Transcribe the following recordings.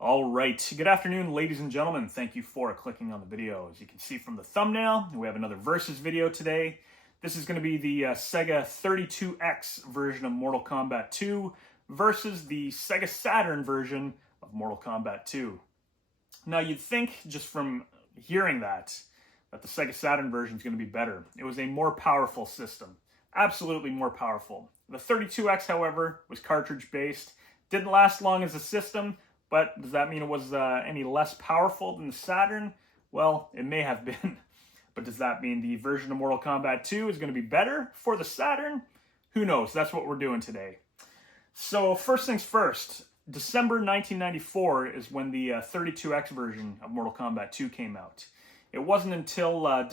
All right, good afternoon, ladies and gentlemen. Thank you for clicking on the video. As you can see from the thumbnail, we have another versus video today. This is going to be the Sega 32X version of Mortal Kombat 2 versus the Sega Saturn version of Mortal Kombat 2. Now, you'd think, just from hearing that the Sega Saturn version is going to be better. It was a more powerful system. Absolutely more powerful. The 32X, however, was cartridge-based. Didn't last long as a system, but does that mean it was any less powerful than the Saturn? Well, it may have been. But does that mean the version of Mortal Kombat 2 is going to be better for the Saturn? Who knows? That's what we're doing today. So first things first, December 1994 is when the 32X version of Mortal Kombat 2 came out. It wasn't until March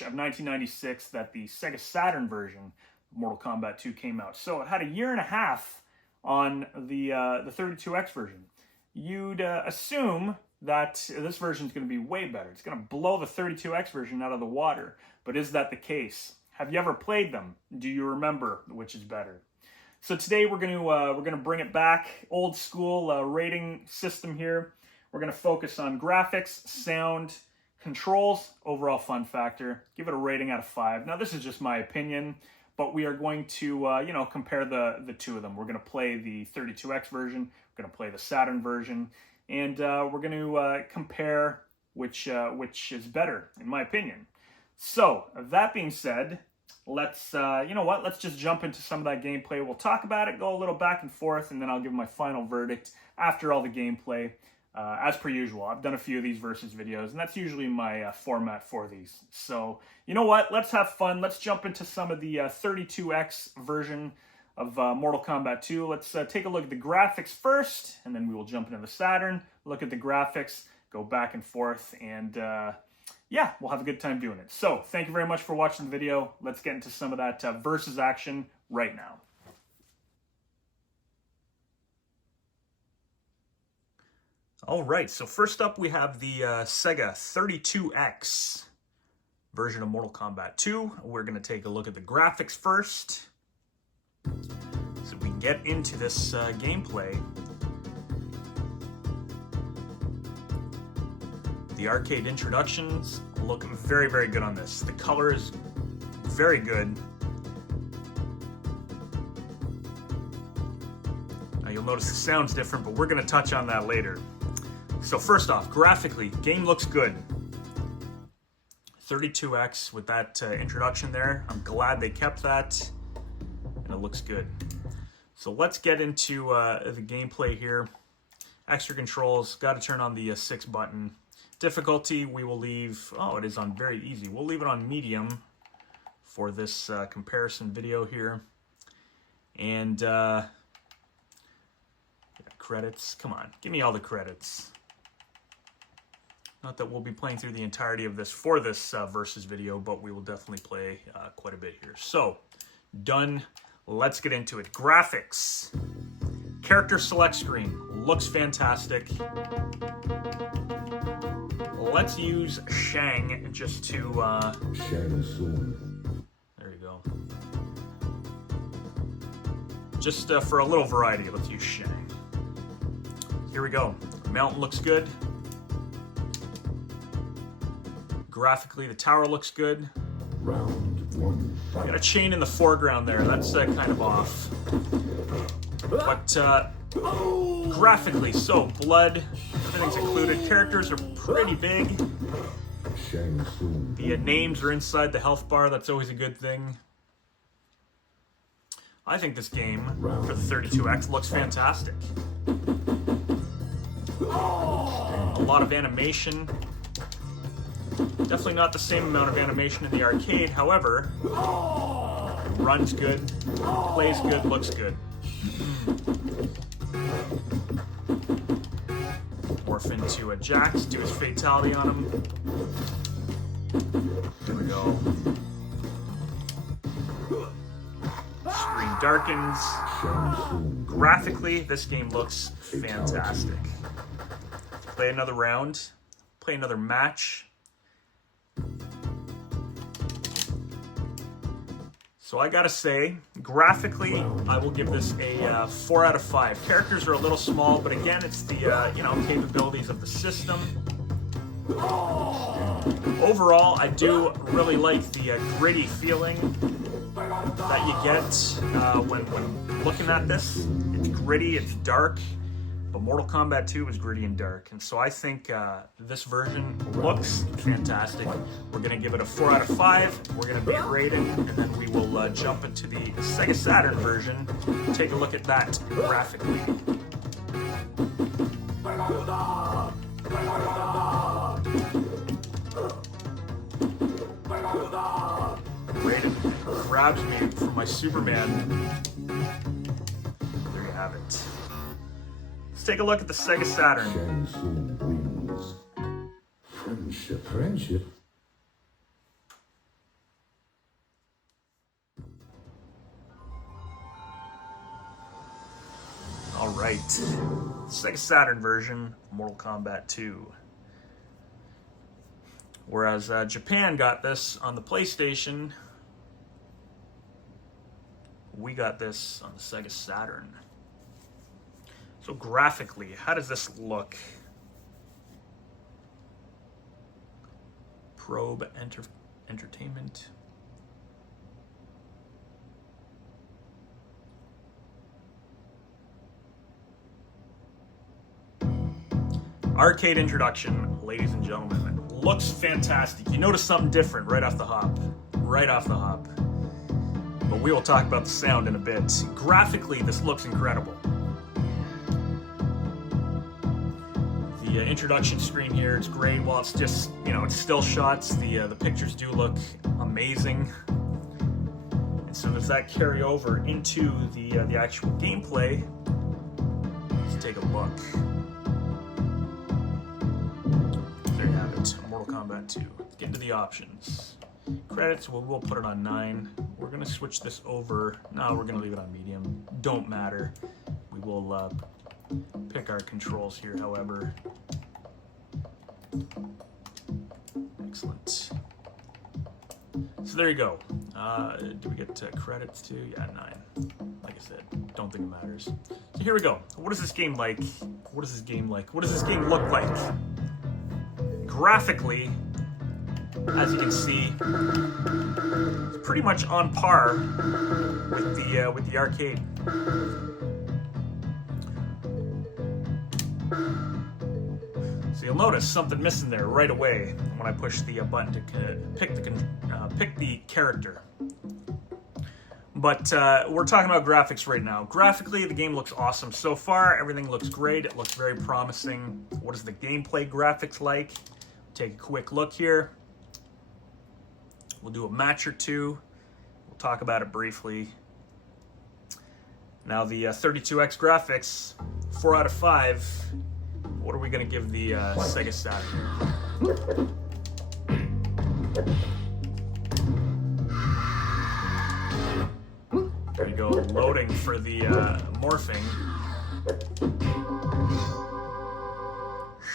of 1996 that the Sega Saturn version of Mortal Kombat 2 came out. So it had a year and a half on the 32X version. You'd assume that this version is going to be way better. It's going to blow the 32X version out of the water. But is that the case? Have you ever played them? Do you remember which is better? So today we're going to bring it back, old school rating system here. We're going to focus on graphics, sound, controls, overall fun factor. Give it a rating out of 5. Now this is just my opinion, but we are going to compare the two of them. We're going to play the 32X version. We're going to play the Saturn version. And we're going to compare which is better, in my opinion. So, that being said, let's just jump into some of that gameplay. We'll talk about it, go a little back and forth, and then I'll give my final verdict after all the gameplay. As per usual, I've done a few of these versus videos, and that's usually my format for these. So, you know what? Let's have fun. Let's jump into some of the 32X version of Mortal Kombat 2. Let's take a look at the graphics first, and then we will jump into the Saturn, look at the graphics, go back and forth, and yeah, we'll have a good time doing it. So, thank you very much for watching the video. Let's get into some of that versus action right now. All right, so first up we have the Sega 32X version of Mortal Kombat 2. We're going to take a look at the graphics first, so we can get into this gameplay. The arcade introductions look very, very good on this. The color is very good. Now you'll notice the sound's different, but we're going to touch on that later. So first off, graphically, game looks good. 32X with that introduction there. I'm glad they kept that, and it looks good. So let's get into the gameplay here. Extra controls, got to turn on the 6 button. Difficulty, we will leave, it is on very easy. We'll leave it on medium for this comparison video here. And credits, come on, give me all the credits. Not that we'll be playing through the entirety of this for this versus video, but we will definitely play quite a bit here. So, done. Let's get into it. Graphics. Character select screen. Looks fantastic. Let's use Shang just to... there you go. Just for a little variety, let's use Shang. Here we go. Mountain looks good. Graphically, the tower looks good. Round 1. Got a chain in the foreground there. That's kind of off. But graphically, so blood, everything's included. Characters are pretty big. The names are inside the health bar. That's always a good thing. I think this game for the 32X looks fantastic. A lot of animation. Definitely not the same amount of animation in the arcade, however, runs good, plays good, looks good. Morph into a Jax, do his fatality on him. There we go. Screen darkens. Graphically, this game looks fantastic. Play another round, play another match. So I gotta say, graphically, I will give this a 4 out of 5. Characters are a little small, but again, it's the capabilities of the system. Overall, I do really like the gritty feeling that you get when looking at this. It's gritty, it's dark, but Mortal Kombat 2 is gritty and dark, and so I think this version looks fantastic. We're going to give it a 4 out of 5. We're going to be rating, and then we will jump into the Sega Saturn version, take a look at that graphically. Raiden grabs me from my Superman. There you have it. Let's take a look at the Sega Saturn. Shang Tsung wins. Friendship. All right, Sega Saturn version, Mortal Kombat 2. Whereas Japan got this on the PlayStation, we got this on the Sega Saturn. So graphically, how does this look? Probe Entertainment. Arcade introduction, ladies and gentlemen. Looks fantastic. You notice something different right off the hop. Right off the hop. But we will talk about the sound in a bit. Graphically, this looks incredible. The introduction screen here, it's great. While it's just, it's still shots, the pictures do look amazing. And so does that carry over into the actual gameplay? Let's take a look. There you have it, Mortal Kombat 2. Let's get into the options. Credits, we'll put it on 9. We're gonna switch this over. No, we're gonna leave it on medium. Don't matter. We will pick our controls here, however. Excellent. So there you go. Do we get credits too? Yeah, 9. Like I said, don't think it matters. So here we go. What is this game like? What is this game like? What does this game look like? Graphically, as you can see, it's pretty much on par with the arcade. So you'll notice something missing there right away when I push the button to pick the character. But we're talking about graphics right now. Graphically, the game looks awesome so far. Everything looks great. It looks very promising. What is the gameplay graphics like? Take a quick look here. We'll do a match or two. We'll talk about it briefly. Now the 32X graphics, 4 out of 5. What are we going to give the Sega Saturn? There you go, loading for the morphing.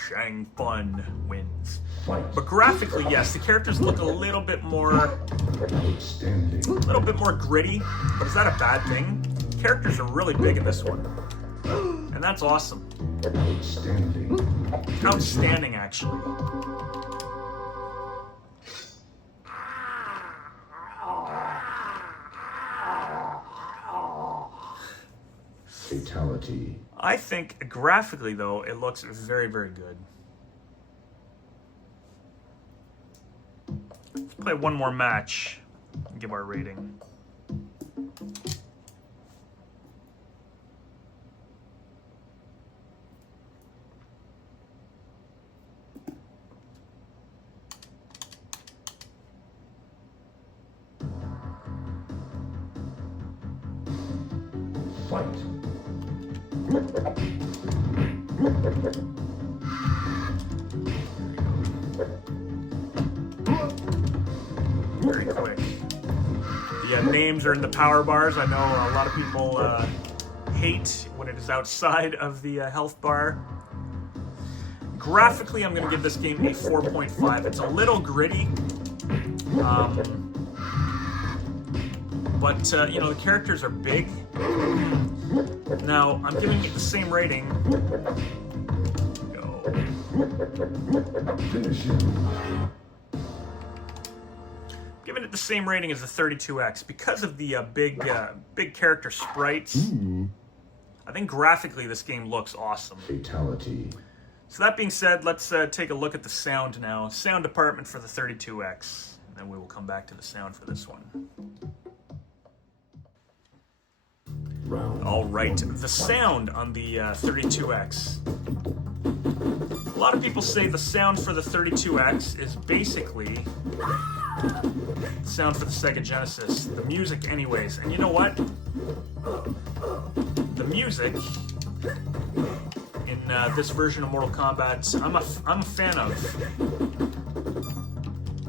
Shang Fun wins. But graphically, yes, the characters look a little bit more gritty. But is that a bad thing? Characters are really big in this one, and that's awesome. Outstanding, actually. Fatality. I think graphically, though, it looks very, very good. Let's play one more match and give our rating. Fight. Very quick. The names are in the power bars. I know a lot of people hate when it is outside of the health bar. Graphically, I'm going to give this game a 4.5. It's a little gritty, But, you know, the characters are big. Now, I'm giving it the same rating. Go. Giving it the same rating as the 32X because of the big character sprites. I think graphically this game looks awesome. Fatality. So that being said, let's take a look at the sound now. Sound department for the 32X. And then we will come back to the sound for this one. All right, the sound on the 32X. A lot of people say the sound for the 32X is basically the sound for the Sega Genesis, the music anyways. And you know what? The music in this version of Mortal Kombat, I'm a fan of.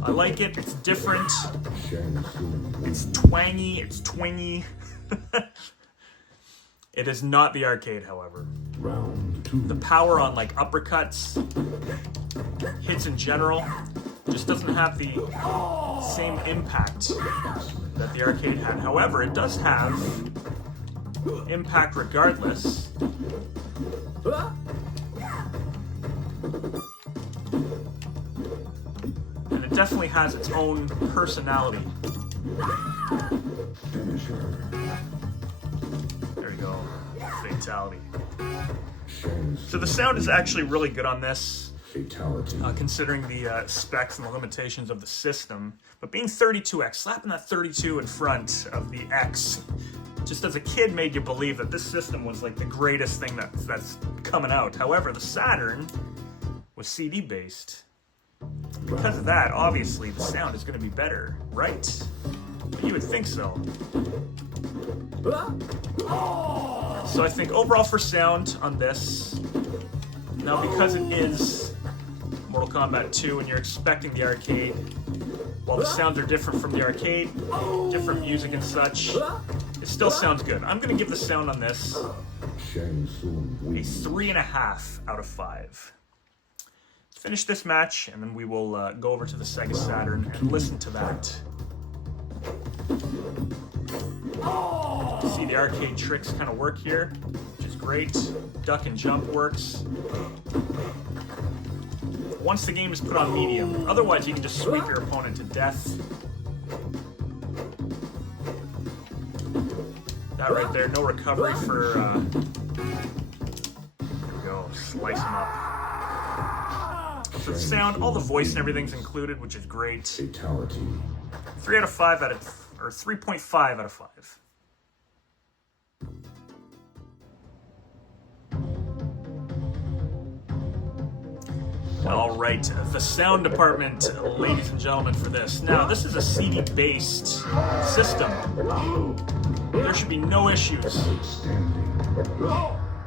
I like it, it's different, it's twangy, it's twingy. It is not the arcade, however. The power on like uppercuts, hits in general, just doesn't have the same impact that the arcade had. However, it does have impact regardless. And it definitely has its own personality. There we go. Fatality. So the sound is actually really good on this, considering the specs and the limitations of the system. But being 32X, slapping that 32 in front of the X, just as a kid made you believe that this system was like the greatest thing that's coming out. However, the Saturn was CD based. Because of that, obviously, the sound is going to be better, right? You would think so. So I think overall for sound on this, now because it is Mortal Kombat 2 and you're expecting the arcade, while the sounds are different from the arcade, different music and such, it still sounds good. I'm going to give the sound on this a 3.5 out of 5. Finish this match, and then we will go over to the Sega Saturn and listen to that. See the arcade tricks kind of work here, which is great. Duck and jump works. Once the game is put on medium, otherwise you can just sweep your opponent to death. That right there, no recovery for, there we go, slice him up. So the sound, all the voice and everything's included, which is great. Fatality. 3 out of 5 out of, or 3.5 out of 5. All right, the sound department, ladies and gentlemen, for this. Now, this is a CD-based system. There should be no issues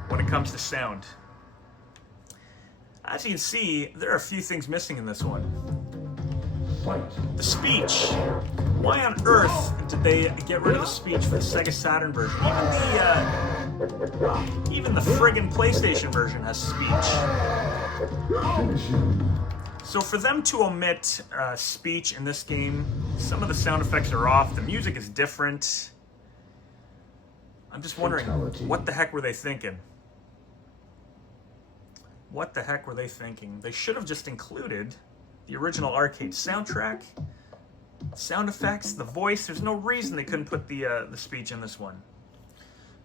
when it comes to sound. As you can see, there are a few things missing in this one. The speech. Why on earth did they get rid of the speech for the Sega Saturn version? Even the friggin' PlayStation version has speech. So for them to omit speech in this game, some of the sound effects are off, the music is different. I'm just wondering, what the heck were they thinking? What the heck were they thinking? They should have just included the original arcade soundtrack, sound effects, the voice. There's no reason they couldn't put the speech in this one.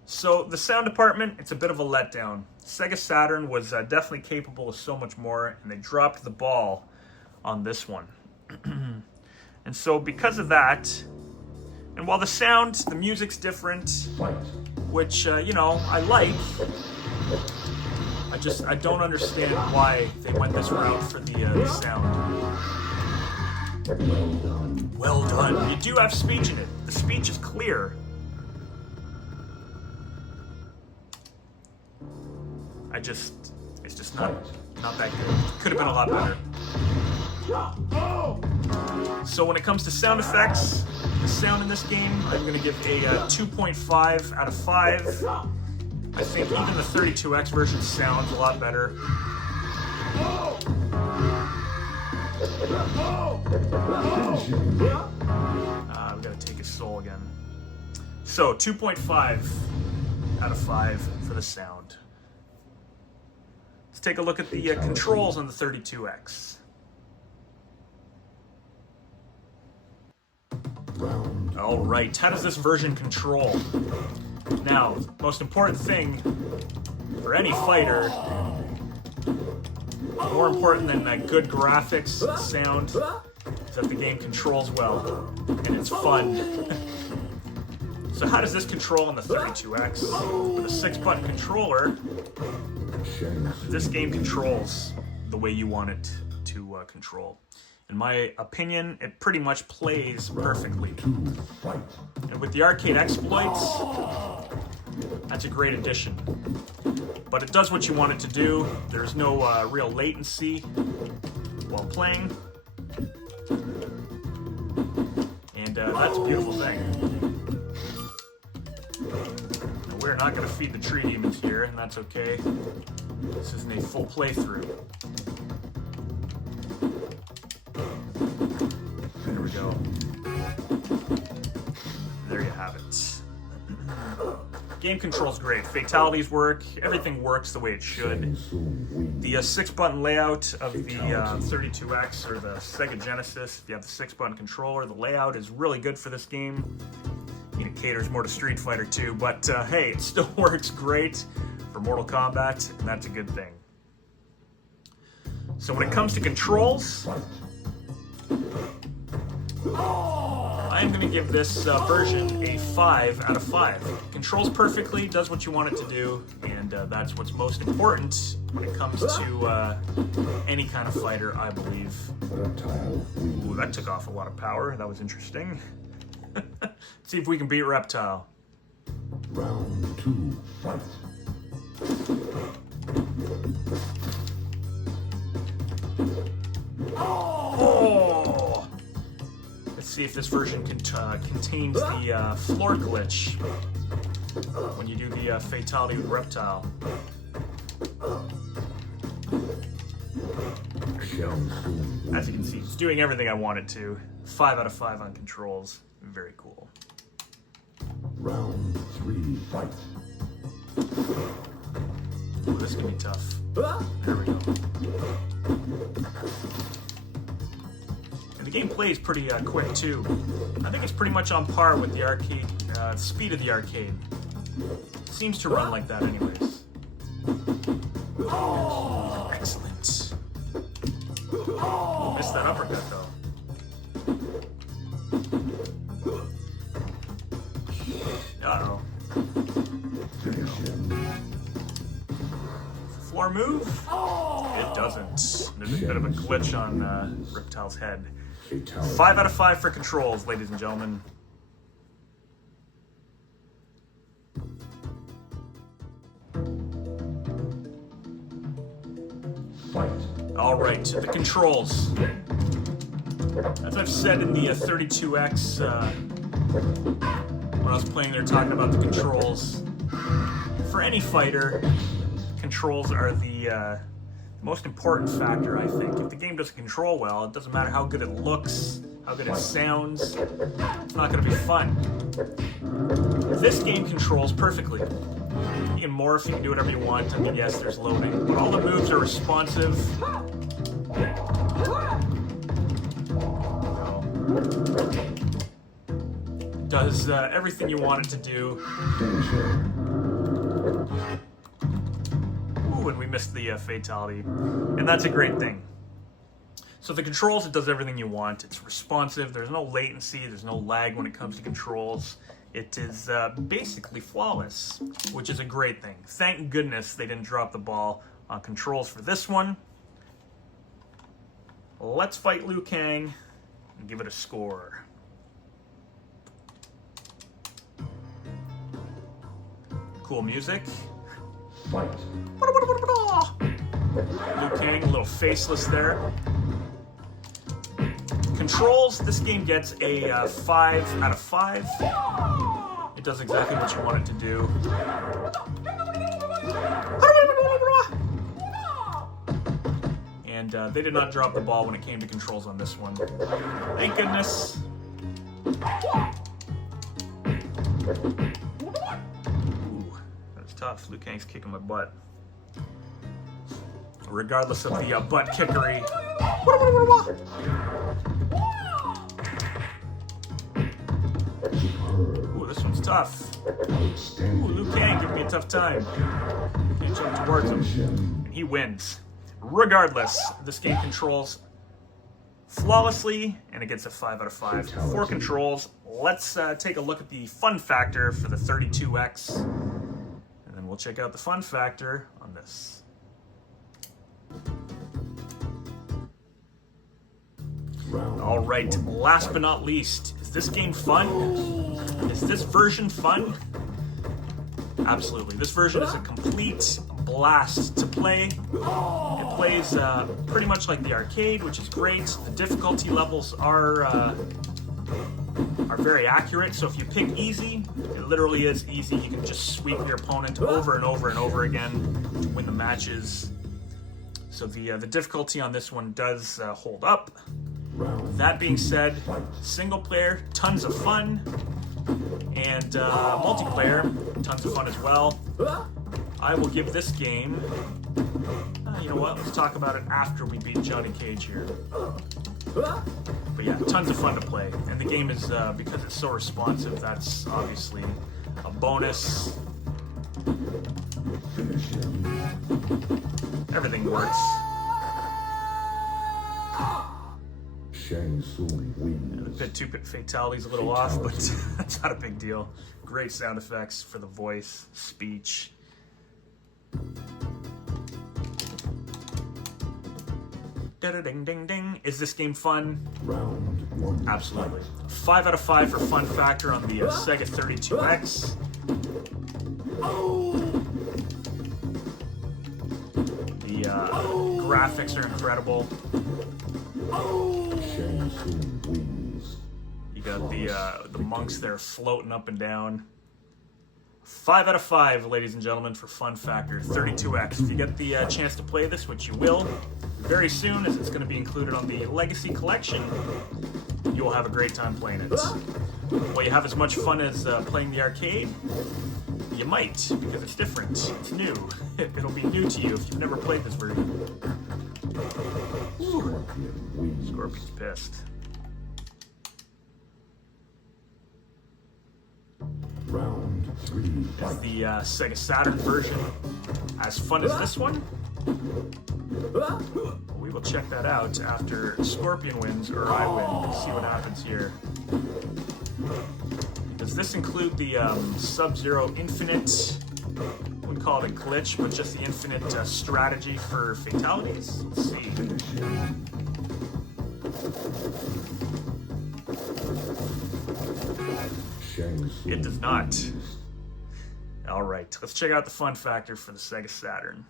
So the sound department, it's a bit of a letdown. Sega Saturn was definitely capable of so much more, and they dropped the ball on this one. And so because of that, and while the sound, the music's different, which, you know, I like, I don't understand why they went this route for the sound. Well done. You do have speech in it. The speech is clear. It's just not that good. Could have been a lot better. So when it comes to sound effects, the sound in this game, I'm going to give a 2.5 out of 5. I think even the 32X version sounds a lot better. I've got to take his soul again. So 2.5 out of 5 for the sound. Let's take a look at the controls on the 32X. All right, how does this version control? Now, most important thing for any fighter, more important than good graphics and sound, is that the game controls well and it's fun. So how does this control on the 32X? With a 6-button controller, this game controls the way you want it to control. In my opinion, it pretty much plays perfectly. And with the arcade exploits, that's a great addition. But it does what you want it to do. There's no real latency while playing. And that's a beautiful thing. Now, we're not going to feed the tree demons here, and that's okay. This isn't a full playthrough. There we go. There you have it. Game control's great. Fatalities work. Everything works the way it should. The 6-button layout of the 32X or the Sega Genesis, if you have the 6-button controller, the layout is really good for this game. It caters more to Street Fighter 2, but hey, it still works great for Mortal Kombat, and that's a good thing. So when it comes to controls, I'm going to give this version a 5 out of 5. Controls perfectly, does what you want it to do, and that's what's most important when it comes to any kind of fighter, I believe. Ooh, that took off a lot of power. That was interesting. Let's see if we can beat Reptile. Round 2, fight. Oh! Let's see if this version contains the floor glitch when you do the fatality with Reptile. As you can see, it's doing everything I want it to. 5 out of 5 on controls. Very cool. Round 3, fight. Ooh, this can be tough. There we go. And the game plays pretty quick too. I think it's pretty much on par with the arcade, speed of the arcade. Seems to run like that anyways. Excellent. Missed that uppercut though. Uh-oh. Floor move? It doesn't. There's a bit of a glitch on Reptile's head. 5 out of 5 for controls, ladies and gentlemen. Fight. All right, the controls. As I've said in the 32X, when I was playing there talking about the controls, for any fighter, controls are the most important factor, I think. If the game doesn't control well, it doesn't matter how good it looks, how good it sounds, it's not going to be fun. This game controls perfectly. You can morph, you can do whatever you want. I mean, yes, there's loading, but all the moves are responsive. It does everything you want it to do. Ooh, and we missed the fatality. And that's a great thing. So the controls, it does everything you want. It's responsive. There's no latency. There's no lag when it comes to controls. It is basically flawless, which is a great thing. Thank goodness they didn't drop the ball on controls for this one. Let's fight Liu Kang and give it a score. Cool music. Fight. Liu Kang, a little faceless there. Controls, this game gets a 5 out of 5. It does exactly what you want it to do. And they did not drop the ball when it came to controls on this one. Thank goodness. Ooh, that's tough. Liu Kang's kicking my butt. Regardless of the butt kickery. Ooh, this one's tough. Ooh, Liu Kang giving me a tough time. Can't jump towards him. And he wins. Regardless, this game controls flawlessly, and it gets a 5 out of 5 for controls. Let's take a look at the fun factor for the 32X, and then we'll check out the fun factor on this. All right, last but not least, is this game fun? Is this version fun? Absolutely. This version is a complete blast to play. It plays pretty much like the arcade, which is great. The difficulty levels are very accurate, so if you pick easy, it literally is easy. You can just sweep your opponent over and over and over again to win the matches. So the difficulty on this one does hold up. That being said, single player, tons of fun, and multiplayer, tons of fun as well. I will give this game, you know what, let's talk about it after we beat Johnny Cage here. But yeah, tons of fun to play, and the game is, because it's so responsive, that's obviously a bonus. Everything works. Shang Tsung wins. The two fatalities a little off, but that's not a big deal. Great sound effects for the voice, speech. Da-da-ding, ding, ding. Is this game fun? Round 1. Absolutely. 5 out of 5 for fun factor on the Sega 32X. The graphics are incredible. Shang Tsung wins. You got the monks there floating up and down. 5 out of 5, ladies and gentlemen, for fun factor 32X. If you get the chance to play this, which you will very soon, as it's going to be included on the Legacy Collection, you will have a great time playing it. Will you have as much fun as playing the arcade? You might, because it's different. It's new. It'll be new to you if you've never played this version. Scorpion wins. Scorpion's pissed. Round 3. Is the Sega Saturn version as fun as this one? We will check that out after Scorpion wins or I win. See what happens here. Does this include the Sub-Zero Infinite, we call it a glitch, but just the infinite strategy for fatalities? Let's see. It does not. Alright, let's check out the fun factor for the Sega Saturn.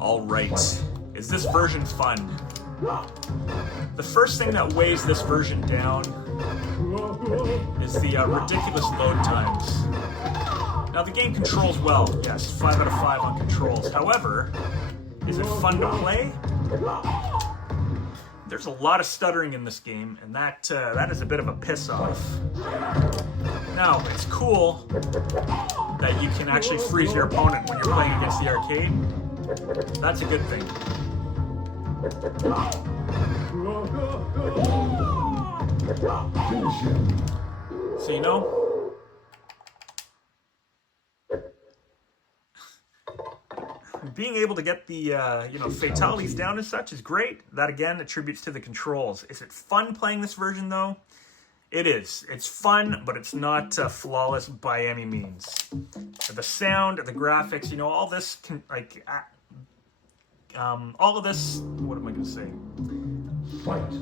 Alright, is this version fun? The first thing that weighs this version down is the ridiculous load times. Now the game controls well, yes, 5 out of 5 on controls. However, is it fun to play? There's a lot of stuttering in this game, and that is a bit of a piss-off. Now, it's cool that you can actually freeze your opponent when you're playing against the arcade. That's a good thing. So, you know, being able to get the fatalities down and such is great. That again attributes to the controls. Is it fun playing this version though? It is. It's fun, but it's not flawless by any means. The sound, the graphics, you know, all this can all of this. What am I going to say? Fight.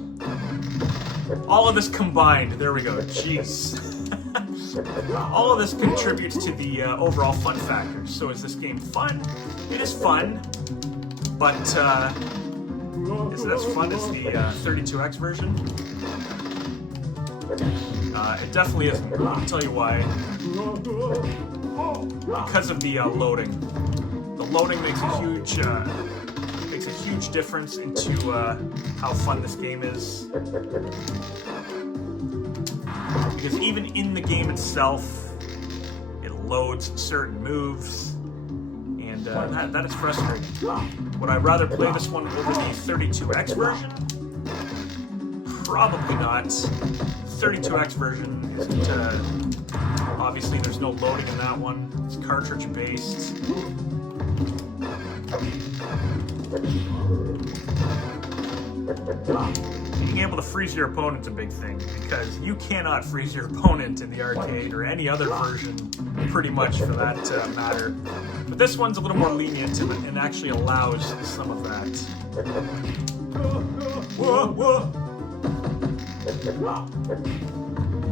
All of this combined. There we go. Jeez. All of this contributes to the overall fun factor. So is this game fun? It is fun, but is it as fun as the 32X version? It definitely isn't. I'll tell you why. Because of the loading. The loading makes a makes a huge difference into how fun this game is. Because even in the game itself, it loads certain moves, and that is frustrating. Would I rather play this one over the 32X version? Probably not. 32X version isn't, obviously there's no loading in that one. It's cartridge based. Being able to freeze your opponent's a big thing, because you cannot freeze your opponent in the arcade or any other version, pretty much for that matter. But this one's a little more lenient and actually allows some of that. Whoa, whoa.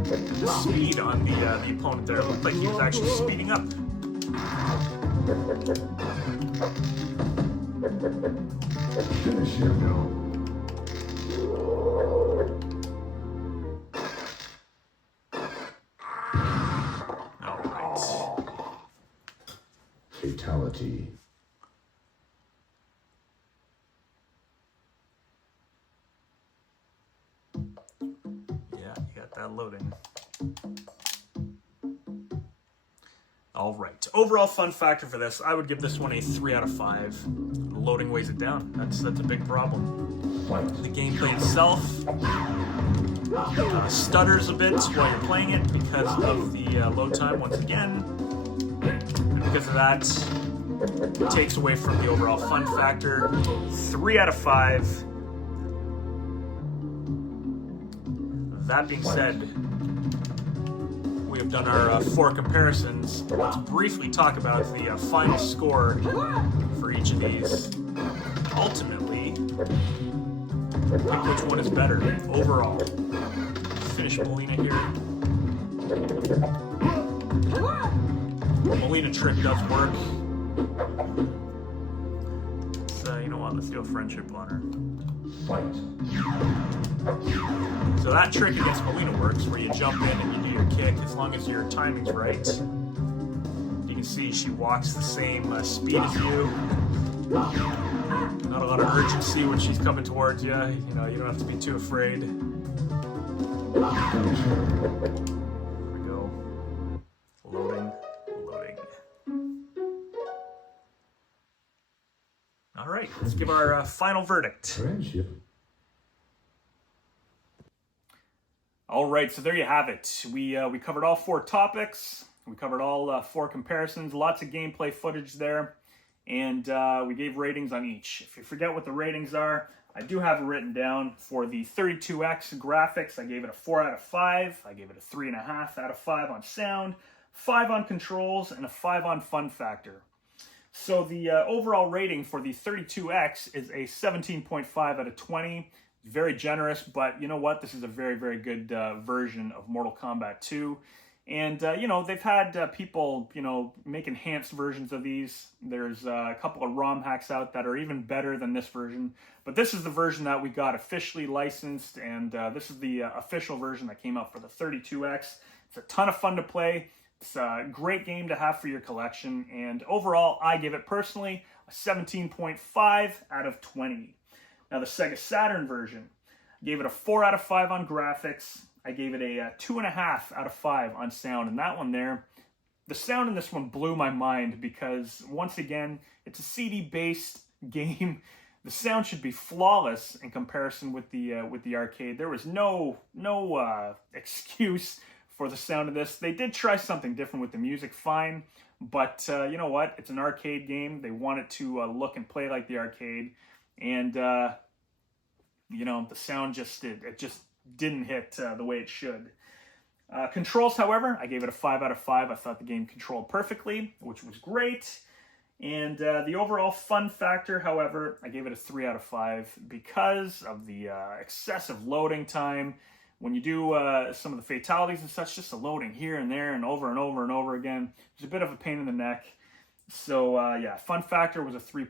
The speed on the opponent there looked like he was actually speeding up. Finish him now. Alright. Fatality. Yeah, you got that loading. Alright. Overall fun factor for this, I would give this one a 3 out of 5. Loading weighs it down. That's a big problem. Fight. The gameplay itself stutters a bit while you're playing it because of the load time once again. And because of that, it takes away from the overall fun factor. 3 out of 5. That being said, we have done our 4 comparisons. Let's briefly talk about the final score for each of these. Ultimately, pick which one is better overall. Finish Molina here. The Molina trick does work. So, you know what? Let's do a friendship on her. Fight. So that trick against Molina works, where you jump in and you do your kick, as long as your timing's right. You can see she walks the same speed as you. Not a lot of urgency when she's coming towards you. You know, you don't have to be too afraid. There we go. Loading. All right, let's give our final verdict. Friendship. All right, so there you have it. We covered all 4 topics. We covered all 4 comparisons. Lots of gameplay footage there, and we gave ratings on each. If you forget what the ratings are, I do have it written down. For the 32X graphics, I gave it a 4 out of 5. I gave it a 3.5 out of 5 on sound, 5 on controls, and a 5 on fun factor. So the overall rating for the 32X is a 17.5 out of 20. Very generous, but you know what? This is a very, very good version of Mortal Kombat 2. And, you know, they've had people, you know, make enhanced versions of these. There's a couple of ROM hacks out that are even better than this version. But this is the version that we got officially licensed, and this is the official version that came out for the 32X. It's a ton of fun to play. It's a great game to have for your collection. And overall, I give it personally a 17.5 out of 20. Now, the Sega Saturn version, I gave it a 4 out of 5 on graphics. I gave it a 2.5 out of 5 on sound. And that one there, the sound in this one blew my mind because, once again, it's a CD-based game. The sound should be flawless in comparison with the arcade. There was no excuse for the sound of this. They did try something different with the music, fine. But you know what? It's an arcade game. They want it to look and play like the arcade. And, you know, the sound just didn't hit the way it should. Controls, however, I gave it a 5 out of 5. I thought the game controlled perfectly, which was great. And the overall fun factor, however, I gave it a 3 out of 5 because of the excessive loading time. When you do some of the fatalities and such, just the loading here and there and over and over and over again, it's a bit of a pain in the neck. So, yeah, fun factor was a 3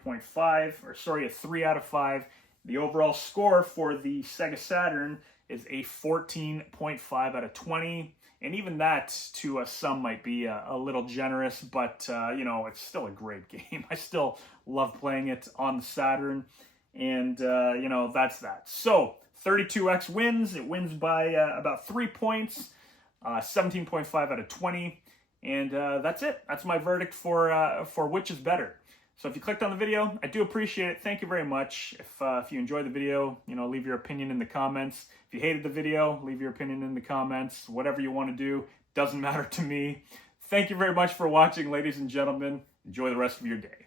out of 5. The overall score for the Sega Saturn is a 14.5 out of 20. And even that, to some, might be a little generous, but, you know, it's still a great game. I still love playing it on the Saturn. And, you know, that's that. So 32X wins. It wins by about 3 points, 17.5 out of 20. And that's it. That's my verdict for which is better. So if you clicked on the video, I do appreciate it. Thank you very much. If you enjoyed the video, you know, leave your opinion in the comments. If you hated the video, leave your opinion in the comments. Whatever you want to do, doesn't matter to me. Thank you very much for watching, ladies and gentlemen. Enjoy the rest of your day.